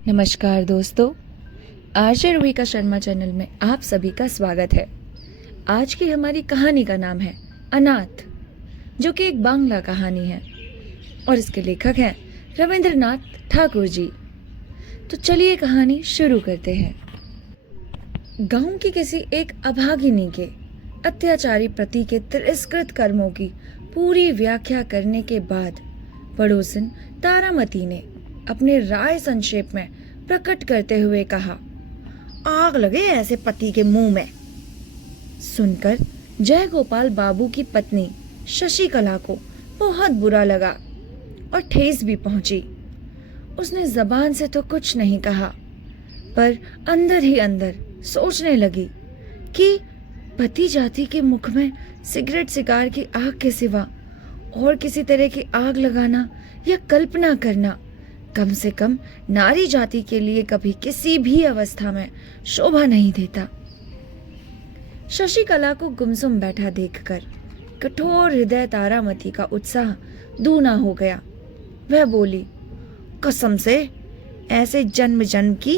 नमस्कार दोस्तों, RJ रोहिका Sharma channel में आप सभी का स्वागत है। आज की हमारी कहानी का नाम है अनाथ, जो कि एक बांग्ला कहानी है और इसके लेखक हैं रविंद्रनाथ ठाकुर जी। तो चलिए कहानी शुरू करते हैं। गांव की किसी एक अभागिनी के अत्याचारी पति के तिरस्कृत कर्मों की पूरी व्याख्या करने के बाद पड़ोसन तारामती ने अपने राय संक्षेप में प्रकट करते हुए कहा, आग लगे ऐसे पति के मुंह में। सुनकर जय गोपाल बाबू की पत्नी शशिकला को बहुत बुरा लगा और ठेस भी पहुंची। उसने जबान से तो कुछ नहीं कहा, पर अंदर ही अंदर सोचने लगी कि पति जाति के मुख में सिगरेट सिगार की आग के सिवा और किसी तरह की आग लगाना या कल्पना करना कम से कम नारी जाति के लिए कभी किसी भी अवस्था में शोभा नहीं देता। शशिकला को गुमसुम बैठा देखकर कठोर हृदय तारामती का उत्साह दूना हो गया। वह बोली, कसम से ऐसे जन्म जन्म की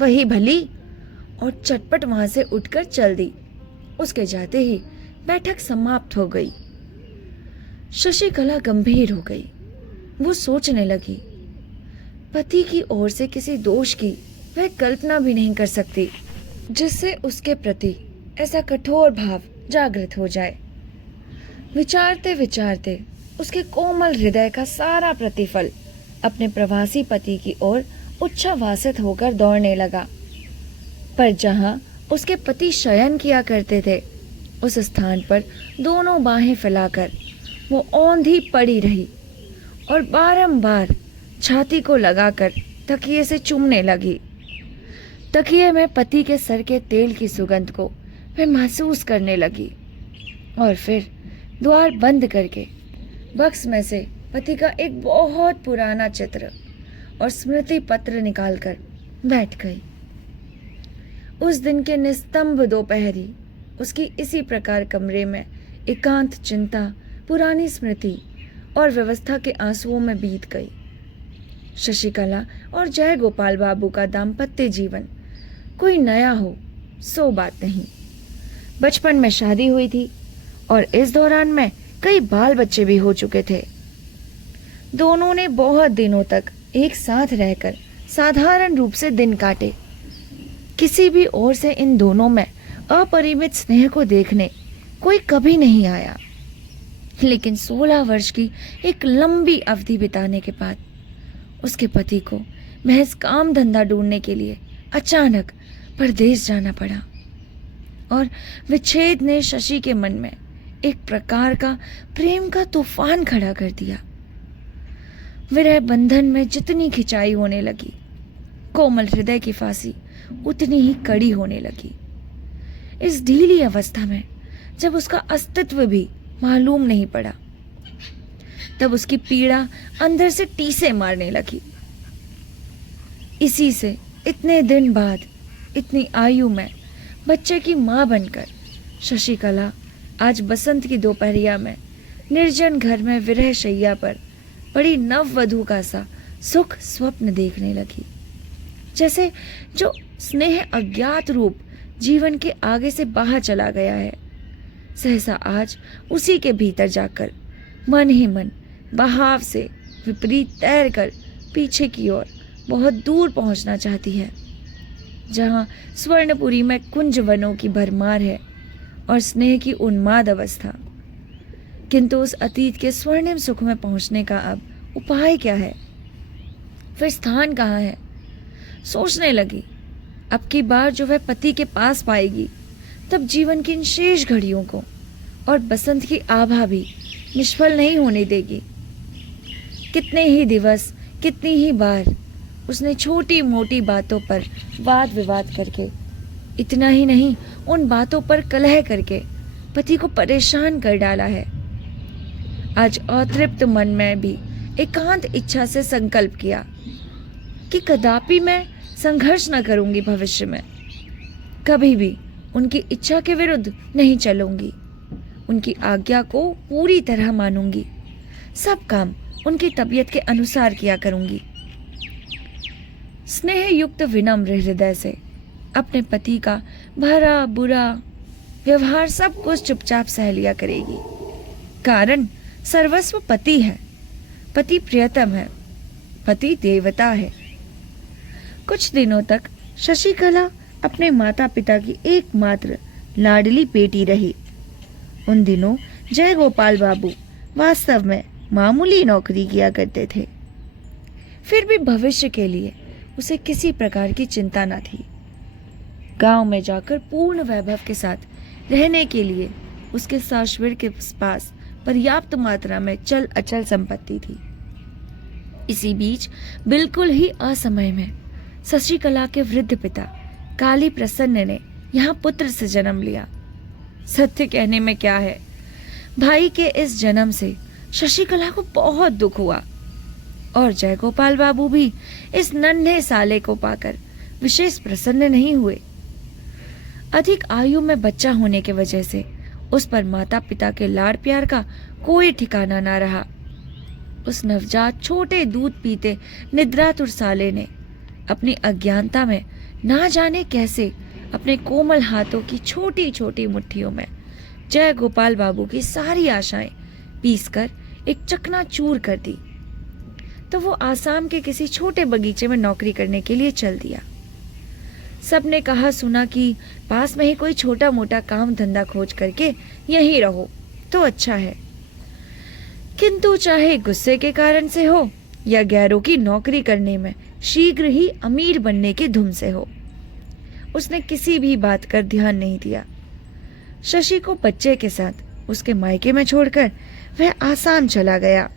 वही भली, और चटपट वहां से उठकर चल दी। उसके जाते ही बैठक समाप्त हो गई। शशिकला गंभीर हो गई। वो सोचने लगी, पति की ओर से किसी दोष की वह कल्पना भी नहीं कर सकती जिससे उसके प्रति ऐसा कठोर भाव जागृत हो जाए। विचारते विचारते उसके कोमल हृदय का सारा प्रतिफल अपने प्रवासी पति की ओर उच्छ्वासित होकर दौड़ने लगा। पर जहां उसके पति शयन किया करते थे, उस स्थान पर दोनों बाहें फैलाकर वो औंधी पड़ी रही और बारंबार छाती को लगाकर तकिए से चूमने लगी। तकिए में पति के सर के तेल की सुगंध को वह महसूस करने लगी और फिर द्वार बंद करके बक्स में से पति का एक बहुत पुराना चित्र और स्मृति पत्र निकालकर बैठ गई। उस दिन के निस्तंभ दोपहरी उसकी इसी प्रकार कमरे में एकांत चिंता, पुरानी स्मृति और व्यवस्था के आंसुओं में बीत गई। शशिकला और जय गोपाल बाबू का दाम्पत्य जीवन कोई नया हो सो बात नहीं। बचपन में शादी हुई थी और इस दौरान में कई बाल बच्चे भी हो चुके थे। दोनों ने बहुत दिनों तक एक साथ रहकर साधारण रूप से दिन काटे। किसी भी ओर से इन दोनों में अपरिमित स्नेह को देखने कोई कभी नहीं आया। लेकिन 16 वर्ष की एक लंबी अवधि बिताने के बाद उसके पति को महज काम धंधा ढूंढने के लिए अचानक परदेश जाना पड़ा और विच्छेद ने शशि के मन में एक प्रकार का प्रेम का तूफान खड़ा कर दिया। विरह बंधन में जितनी खिंचाई होने लगी, कोमल हृदय की फांसी उतनी ही कड़ी होने लगी। इस ढीली अवस्था में जब उसका अस्तित्व भी मालूम नहीं पड़ा, तब उसकी पीड़ा अंदर से टीसे मारने लगी। इसी से इतने दिन बाद इतनी आयु में बच्चे की मां बनकर शशिकला आज बसंत की दोपहरिया में निर्जन घर में विरह शैया पर बड़ी नववधू का सा सुख स्वप्न देखने लगी। जैसे जो स्नेह अज्ञात रूप जीवन के आगे से बाहर चला गया है, सहसा आज उसी के भीतर जाकर मन ही मन बहाव से विपरीत तैर कर पीछे की ओर बहुत दूर पहुंचना चाहती है, जहां स्वर्णपुरी में कुंज वनों की भरमार है और स्नेह की उन्माद अवस्था। किंतु उस अतीत के स्वर्णिम सुख में पहुंचने का अब उपाय क्या है, फिर स्थान कहाँ है? सोचने लगी, अब की बार जो वह पति के पास पाएगी, तब जीवन की इन शेष घड़ियों को और बसंत की आभा भी निष्फल नहीं होने देगी। कितने ही दिवस, कितनी ही बार उसने छोटी मोटी बातों पर वाद विवाद करके, इतना ही नहीं उन बातों पर कलह करके पति को परेशान कर डाला है। आज अतृप्त मन में भी एकांत इच्छा से संकल्प किया कि कदापि मैं संघर्ष न करूंगी, भविष्य में कभी भी उनकी इच्छा के विरुद्ध नहीं चलूंगी, उनकी आज्ञा को पूरी तरह मानूंगी, सब काम उनकी तबीयत के अनुसार किया करूंगी। स्नेह युक्त विनम्र हृदय से अपने पति का भरा बुरा व्यवहार सब कुछ चुपचाप सह लिया करेगी। कारण सर्वस्व पति है, पति प्रियतम है, पति देवता है। कुछ दिनों तक शशिकला अपने माता पिता की एकमात्र लाडली बेटी रही। उन दिनों जय गोपाल बाबू वास्तव में मामूली नौकरी किया करते थे। फिर भी भविष्य के लिए उसे किसी प्रकार की चिंता न थी। गांव में जाकर पूर्ण वैभव के साथ रहने के लिए उसके सासुर के पास पर्याप्त मात्रा में चल अचल संपत्ति थी। इसी बीच बिल्कुल ही असमय में शशिकला के वृद्ध पिता काली प्रसन्न ने यहाँ पुत्र से जन्म लिया। सत्य कहने में क्या है, भाई के इस जन्म से शशिकला को बहुत दुख हुआ और जय गोपाल बाबू भी इस नन्हे साले को पाकर विशेष प्रसन्न नहीं हुए। अधिक आयु में बच्चा होने के वजह से उस पर माता पिता के लाड़ प्यार का कोई ठिकाना ना रहा। उस नवजात छोटे दूध पीते निद्रातुर साले ने अपनी अज्ञानता में ना जाने कैसे अपने कोमल हाथों की छोटी छोटी मुट्ठियों में जय गोपाल बाबू की सारी आशाएं पीसकर एक चकनाचूर कर दी। तो वो आसाम के किसी छोटे बगीचे में नौकरी करने के लिए चल दिया। सबने कहा सुना कि पास में ही कोई छोटा मोटा काम धंधा खोज करके यहीं रहो तो अच्छा है, किंतु चाहे गुस्से के कारण से हो या गैरों की नौकरी करने में शीघ्र ही अमीर बनने की धुन से हो, उसने किसी भी बात कर ध्यान नहीं दिया। शशि को बच्चे के साथ उसके मायके में छोड़कर वह आसाम चला गया।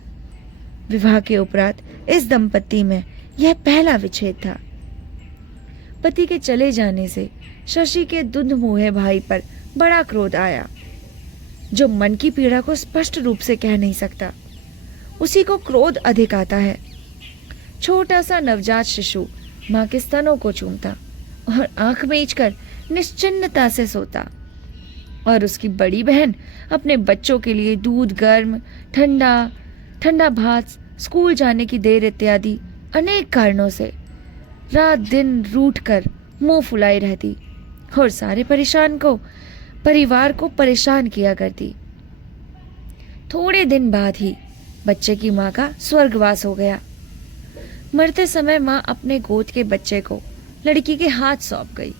विवाह के उपरांत इस दंपत्ति में यह पहला विच्छेद था। पति के चले जाने से शशि के धुंधमुहे भाई पर बड़ा क्रोध आया। जो मन की पीड़ा को स्पष्ट रूप से कह नहीं सकता, उसी को क्रोध अधिक आता है। छोटा सा नवजात शिशु माँ के स्तनों को चूमता और आंख मीचकर निश्चिन्नता से सोता, और उसकी बड़ी बहन अपने बच्चों के लिए दूध गर्म, ठंडा भात, स्कूल जाने की देर इत्यादि अनेक कारणों से रात दिन रूठ कर मुंह फुलाई रहती और सारे परिवार को परेशान किया करती। थोड़े दिन बाद ही बच्चे की माँ का स्वर्गवास हो गया। मरते समय माँ अपने गोद के बच्चे को लड़की के हाथ सौंप गई।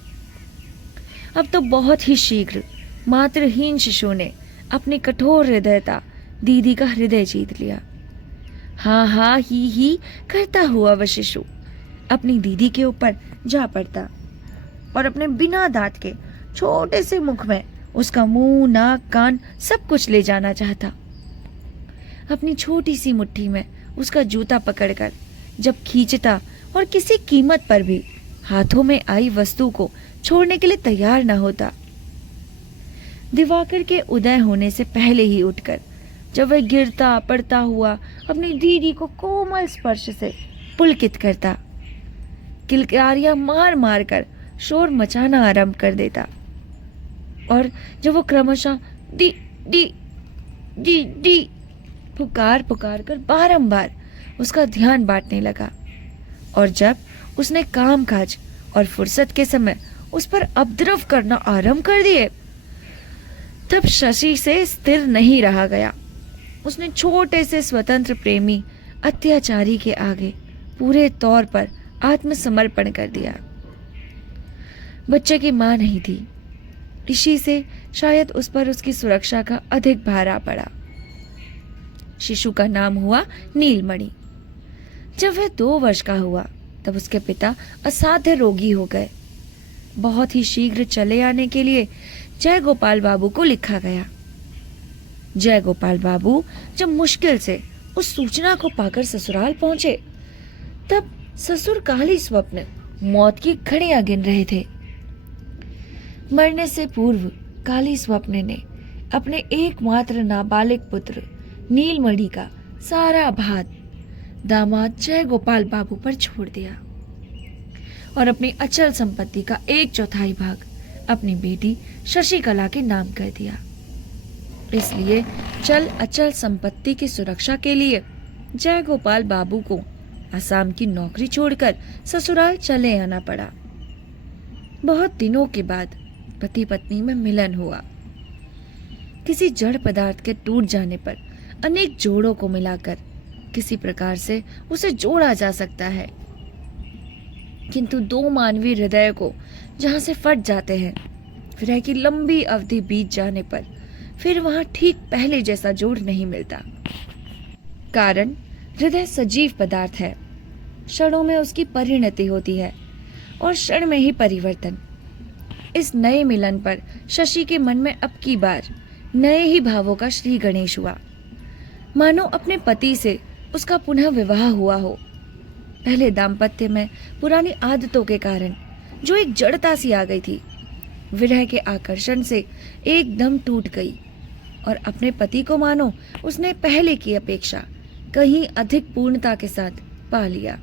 अब तो बहुत ही शीघ्र मातृहीन शिशु ने अपनी कठोर हृदयता दीदी का हृदय जीत लिया। हाँ ही करता हुआ वह शिशु अपनी दीदी के ऊपर जा पड़ता और अपने बिना दांत के छोटे से मुख में उसका मुंह, नाक, कान सब कुछ ले जाना चाहता। अपनी छोटी सी मुट्ठी में उसका जूता पकड़कर जब खींचता और किसी कीमत पर भी हाथों में आई वस्तु को छोड़ने के लिए तैयार न होता। दिवाकर के उदय होने से पहले ही उठकर जब वह गिरता पड़ता हुआ अपनी दीदी को कोमल स्पर्श से पुलकित करता, किलकारियां मार मार कर शोर मचाना आरंभ कर देता, और जब वो क्रमशः दी दी दी दी पुकार कर बारंबार उसका ध्यान बांटने लगा, और जब उसने काम काज और फुर्सत के समय उस पर उपद्रव करना आरंभ कर दिए, तब शशि से स्थिर नहीं रहा गया। उसने छोटे से स्वतंत्र प्रेमी अत्याचारी के आगे पूरे तौर पर आत्मसमर्पण कर दिया। बच्चे की मां नहीं थी, इसी से शायद उस पर उसकी सुरक्षा का अधिक भार आ पड़ा। शिशु का नाम हुआ नीलमणि। जब वह 2 वर्ष का हुआ तब उसके पिता असाध्य रोगी हो गए। बहुत ही शीघ्र चले आने के लिए जय गोपाल बाबू को लिखा गया। जय गोपाल बाबू जब मुश्किल से उस सूचना को पाकर ससुराल पहुंचे, तब ससुर काली स्वप्न मौत की घड़ियां गिन रहे थे। मरने से पूर्व काली स्वप्न ने अपने एकमात्र नाबालिग पुत्र नीलमणि का सारा भार दामाद जय गोपाल बाबू पर छोड़ दिया और अपनी अचल संपत्ति का 1/4 भाग अपनी बेटी शशिकला के नाम कर दिया। इसलिए चल अचल संपत्ति की सुरक्षा के लिए जय गोपाल बाबू को आसाम की नौकरी छोड़कर ससुराल चले आना पड़ा। बहुत दिनों के बाद पति पत्नी में मिलन हुआ। किसी जड़ पदार्थ के टूट जाने पर अनेक जोड़ों को मिलाकर किसी प्रकार से उसे जोड़ा जा सकता है, किंतु दो मानवीय हृदय को जहां से फट जाते हैं, विरह की लंबी अवधि बीत जाने पर फिर वहां ठीक पहले जैसा जोड़ नहीं मिलता। कारण हृदय सजीव पदार्थ है, क्षणों में उसकी परिणति होती है और क्षण में ही परिवर्तन। इस नए मिलन पर शशि के मन में अब की बार नए ही भावों का श्री गणेश हुआ, मानो अपने पति से उसका पुनः विवाह हुआ हो। पहले दाम्पत्य में पुरानी आदतों के कारण जो एक जड़ता सी आ गई थी, विरह के आकर्षण से एकदम टूट गई और अपने पति को मानो उसने पहले की अपेक्षा कहीं अधिक पूर्णता के साथ पा लिया।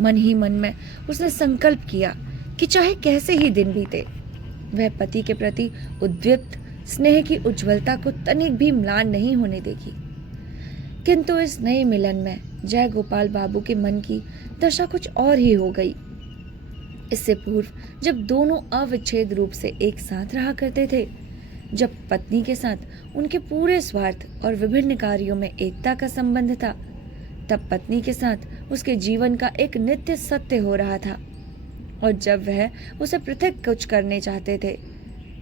मन ही मन में उसने संकल्प किया कि चाहे कैसे ही दिन बीते, वह पति के प्रति उद्दीप्त स्नेह की उज्ज्वलता को तनिक भी म्लान नहीं होने देगी। किंतु इस नए मिलन में जय गोपाल बाबू के मन की दशा कुछ और ही हो गई। इससे पूर्व जब दोनों अविच्छेद रूप से एक साथ रहा करते थे, जब पत्नी के साथ उनके पूरे स्वार्थ और विभिन्न कार्यों में एकता का संबंध था, तब पत्नी के साथ उसके जीवन का एक नित्य सत्य हो रहा था। और जब वह उसे पृथक कुछ करने चाहते थे,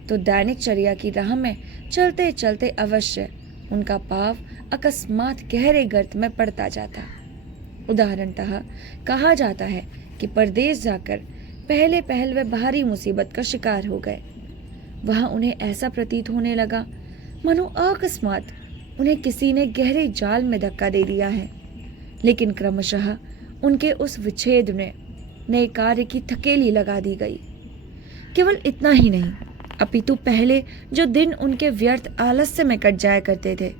तो दैनिक चर्या की राह में चलते चलते अवश्य उनका पांव अकस्मात गहरे गर्त में पड़ता जाता। उदाहरणतः कहा जाता है कि परदेश जाकर पहले पहल वे भारी मुसीबत का शिकार हो गए। वहां उन्हें ऐसा प्रतीत होने लगा मानो अकस्मात उन्हें किसी ने गहरे जाल में धक्का दे दिया है। लेकिन क्रमशः उनके उस विच्छेद ने नए कार्य की थकेली लगा दी गई। केवल इतना ही नहीं, अपितु पहले जो दिन उनके व्यर्थ आलस्य में कट जाया करते थे,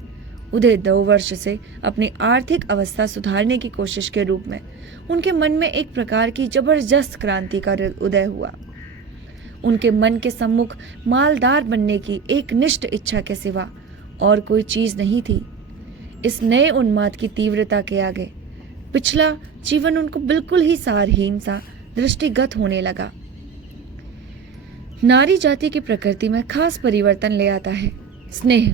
उधर 2 वर्ष से अपनी आर्थिक अवस्था सुधारने की कोशिश के रूप में उनके मन में एक प्रकार की जबरदस्त क्रांति का उदय हुआ। उनके मन के सम्मुख मालदार बनने की एक निष्ठ इच्छा के सिवा और कोई चीज नहीं थी। इस नए उन्माद की तीव्रता के आगे पिछला जीवन उनको बिल्कुल ही सारहीन सा दृष्टिगत होने लगा। नारी जाति की प्रकृति में खास परिवर्तन ले आता है स्नेह,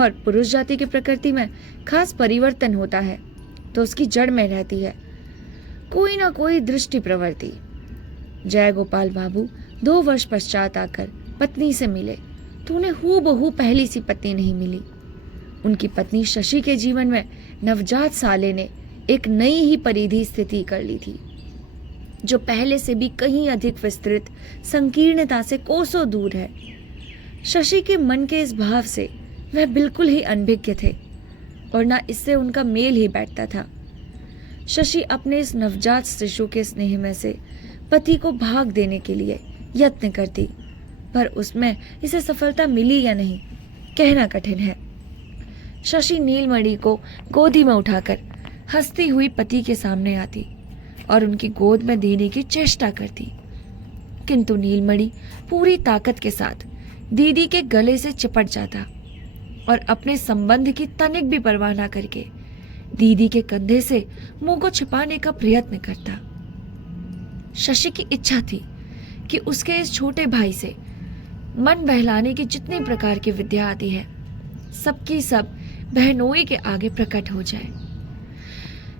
और पुरुष जाति की प्रकृति में खास परिवर्तन होता है तो उसकी जड़ में रहती है कोई ना कोई दृष्टि प्रवृत्ति। जय गोपाल बाबू 2 वर्ष पश्चात आकर पत्नी से मिले तो उन्हें हूबहू पहली सी पत्नी नहीं मिली। उनकी पत्नी शशि के जीवन में नवजात साले ने एक नई ही परिधि स्थिति कर ली थी, जो पहले से भी कहीं अधिक विस्तृत संकीर्णता से कोसों दूर है। शशि के मन के इस भाव से वह बिल्कुल ही अनभिज्ञ थे और ना इससे उनका मेल ही बैठता था। शशि अपने इस नवजात शिशु के स्नेह में से पति को भाग देने के लिए यत्न करती, पर उसमें इसे सफलता मिली या नहीं कहना कठिन है। शशि नीलमणि को गोदी में उठाकर हंसती हुई पति के सामने आती और उनकी गोद में देने की चेष्टा करती, किंतु नीलमणि पूरी ताकत के साथ दीदी के गले से चिपट जाता और अपने संबंध की तनिक भी परवाह न करके दीदी के कंधे से मुंह को छिपाने का प्रयत्न करता। शशि की इच्छा थी कि उसके इस छोटे भाई से मन बहलाने की जितनी प्रकार की विद्या आती है, सबकी सब बहनोई के आगे प्रकट हो जाए।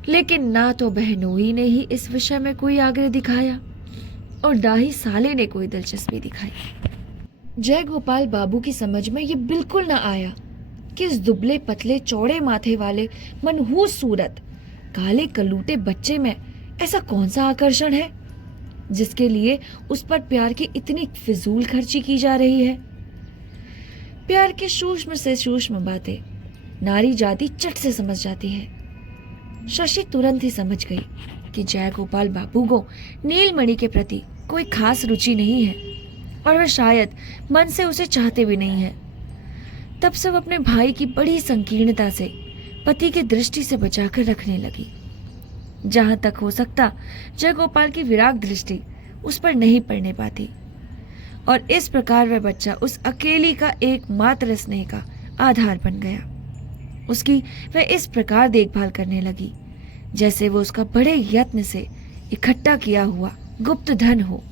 लेकिन ना तो बहनोई ने ही इस विषय में कोई आग्रह दिखाया और ना ही साले ने कोई दिलचस्पी दिखाई। जय गोपाल बाबू की समझ में ये बिल्कुल ना आया कि इस दुबले पतले चौड़े माथे वाले मनहूस सूरत काले कलूटे बच्चे में ऐसा कौन सा आकर्षण है जिसके लिए उस पर प्यार की इतनी फिजूल खर्ची की जा रही है। प्यार की सूक्ष्म से सूक्ष्म बातें नारी जाति चट से समझ जाती है। शशि तुरंत ही समझ गई कि जय गोपाल बाबू को नीलमणि के प्रति कोई खास रुचि नहीं है और वह शायद मन से उसे चाहते भी नहीं है। तब सब अपने भाई की बड़ी संकीर्णता से पति की दृष्टि से बचाकर रखने लगी। जहां तक हो सकता जय गोपाल की विराग दृष्टि उस पर नहीं पड़ने पाती और इस प्रकार वह बच्चा उस अकेली का एकमात्र स्नेह का आधार बन गया। उसकी वह इस प्रकार देखभाल करने लगी जैसे वो उसका बड़े यत्न से इकट्ठा किया हुआ गुप्त धन हो।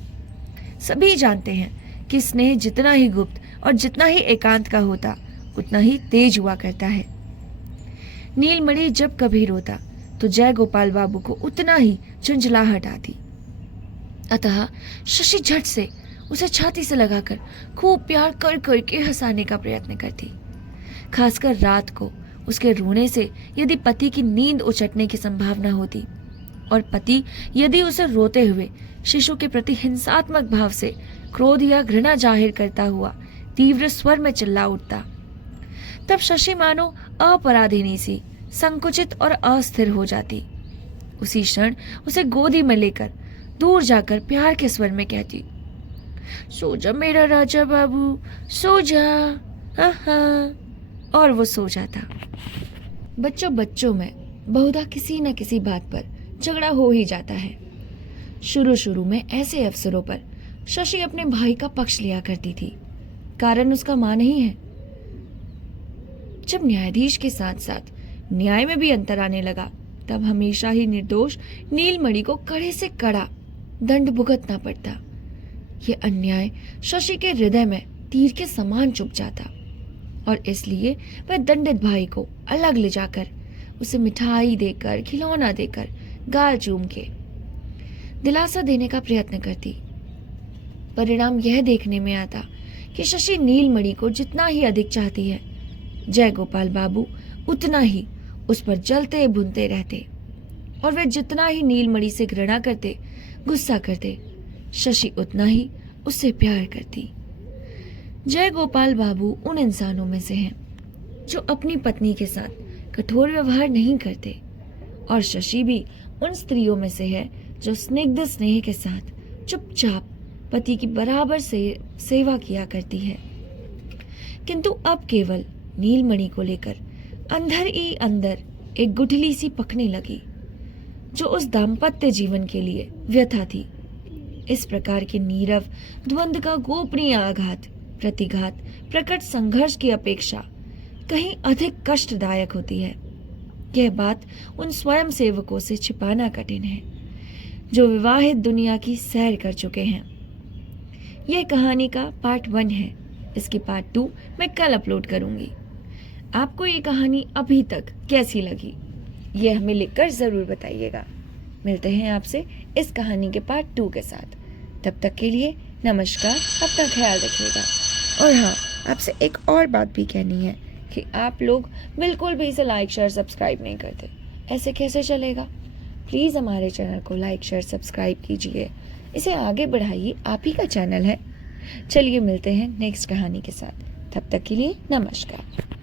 सभी जानते हैं कि स्नेह जितना ही गुप्त और जितना ही एकांत का होता उतना ही तेज हुआ करता है। नीलमणि जब कभी रोता तो जय गोपाल बाबू को उतना ही झुंझलाहट आती। अतः शशि झट से उसे छाती से लगाकर खूब प्यार कर करके हंसाने का प्रयत्न करती। खासकर रात को उसके रोने से यदि पति की नींद उचटने की संभावना होती और पति यदि उसे रोते हुए शिशु के प्रति हिंसात्मक भाव से क्रोध या घृणा जाहिर करता हुआ तीव्र स्वर में चिल्ला उठता, तब शशि मानो अपराधिनी सी संकुचित और अस्थिर हो जाती। उसी क्षण उसे गोदी में लेकर दूर जाकर प्यार के स्वर में कहती, सो जा मेरा राजा बाबू, सो जा। और वो सो जाता। बच्चों में बहुधा किसी न किसी बात पर झगड़ा हो ही जाता है। शुरू में ऐसे अवसरों पर शशि अपने भाई का पक्ष लिया करती थी। कारण उसका मां नहीं है। जब न्यायाधीश के साथ साथ न्याय में भी अंतर आने लगा, तब हमेशा ही निर्दोष नीलमणि को कड़े से कड़ा दंड भुगतना पड़ता। ये अन्याय शशि के हृदय में तीर के समान चुभ जाता और इसलिए वह दंडित भाई को अलग ले जाकर उसे मिठाई देकर, खिलौना देकर, गाल चूम के दिलासा देने का प्रयत्न करती। परिणाम यह देखने में आता कि शशि नीलमणि को जितना ही अधिक चाहती है, जय गोपाल बाबू उतना ही उस पर जलते भुनते रहते और वे जितना ही नीलमणि से घृणा करते, गुस्सा करते, शशि उतना ही उससे प्यार करती। जय गोपाल बाबू उन इंसानों में से हैं जो अपनी पत्नी के साथ कठोर व्यवहार नहीं करते और शशि भी उन स्त्रियों में से है जो स्निग्ध स्नेह के साथ चुपचाप पति की बराबर से सेवा किया करती है। किंतु अब केवल नीलमणि को लेकर अंदर ही अंदर एक गुठली सी पकने लगी जो उस दाम्पत्य जीवन के लिए व्यथा थी। इस प्रकार के नीरव द्वंद्व का गोपनीय आघात, प्रतिघात, प्रकट संघर्ष की अपेक्षा कहीं अधिक कष्टदायक होती है। यह बात उन स्वयं सेवकों से छिपाना कठिन है जो विवाहित दुनिया की सैर कर चुके हैं। यह कहानी का पार्ट 1 है। इसकी पार्ट 2 मैं कल अपलोड करूंगी। आपको ये कहानी अभी तक कैसी लगी, ये हमें लिखकर जरूर बताइएगा। मिलते हैं आपसे इस कहानी के पार्ट 2 के साथ। तब तक के लिए नमस्कार, अपना ख्याल रखिएगा। और हाँ, आपसे एक और बात भी कहनी है कि आप लोग बिल्कुल भी इसे लाइक शेयर सब्सक्राइब नहीं करते। ऐसे कैसे चलेगा? प्लीज़ हमारे चैनल को लाइक शेयर सब्सक्राइब कीजिए, इसे आगे बढ़ाइए, आप ही का चैनल है। चलिए मिलते हैं नेक्स्ट कहानी के साथ। तब तक के लिए नमस्कार।